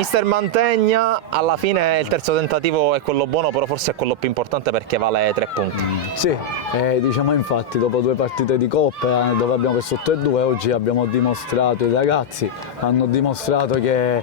Mister Mantegna, alla fine il terzo tentativo è quello buono, però forse è quello più importante perché vale 3 punti. Sì, diciamo infatti dopo 2 partite di Coppa dove abbiamo perso 8-2, oggi abbiamo dimostrato, i ragazzi hanno dimostrato che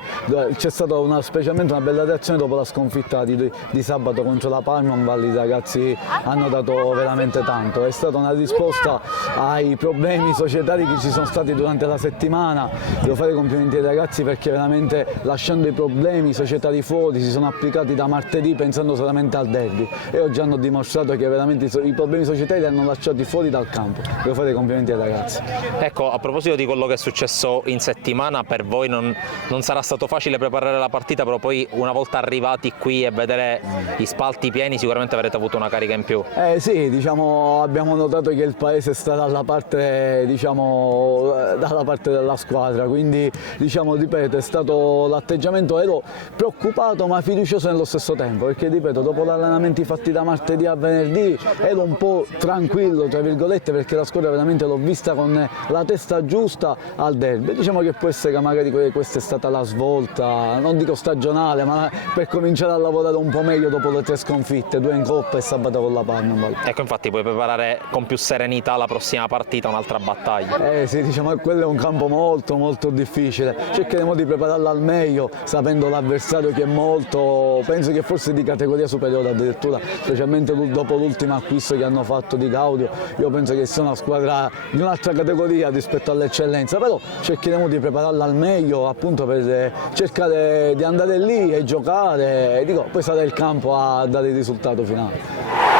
c'è stata specialmente una bella reazione dopo la sconfitta di sabato contro la Palmon Valley. I ragazzi hanno dato veramente tanto, è stata una risposta ai problemi societari che ci sono stati durante la settimana. Devo fare i complimenti ai ragazzi perché veramente lasciando i problemi societari fuori si sono applicati da martedì pensando solamente al derby e oggi hanno dimostrato che veramente i problemi societari li hanno lasciati fuori dal campo. Devo fare i complimenti ai ragazzi. Ecco, a proposito di quello che è successo in settimana, per voi non sarà stato facile preparare la partita, però poi una volta arrivati qui e vedere gli spalti pieni sicuramente avrete avuto una carica in più. Sì, diciamo, abbiamo notato che il paese sta dalla parte, dalla parte della squadra, quindi diciamo, ripeto, è stato l'atteggiamento, ero preoccupato ma fiducioso nello stesso tempo, perché ripeto, dopo gli allenamenti fatti da martedì a venerdì ero un po' tranquillo, tra virgolette, perché la squadra veramente l'ho vista con la testa giusta al derby. Diciamo che può essere che magari questa è stata la svolta, non dico stagionale, ma per cominciare a lavorare un po' meglio dopo le 3 sconfitte, 2 in Coppa e sabato con la Palmon. Ecco, infatti puoi preparare con più serenità la prossima partita, un'altra battaglia. Sì, diciamo che quello è un campo molto difficile, cercheremo di prepararla al meglio, sapendo l'avversario che è penso che forse di categoria superiore addirittura, specialmente dopo l'ultimo acquisto che hanno fatto di Gaudio. Io penso che sia una squadra di un'altra categoria rispetto all'eccellenza, però cercheremo di prepararla al meglio appunto per cercare di andare lì e giocare, poi sarà il campo a dare il risultato finale.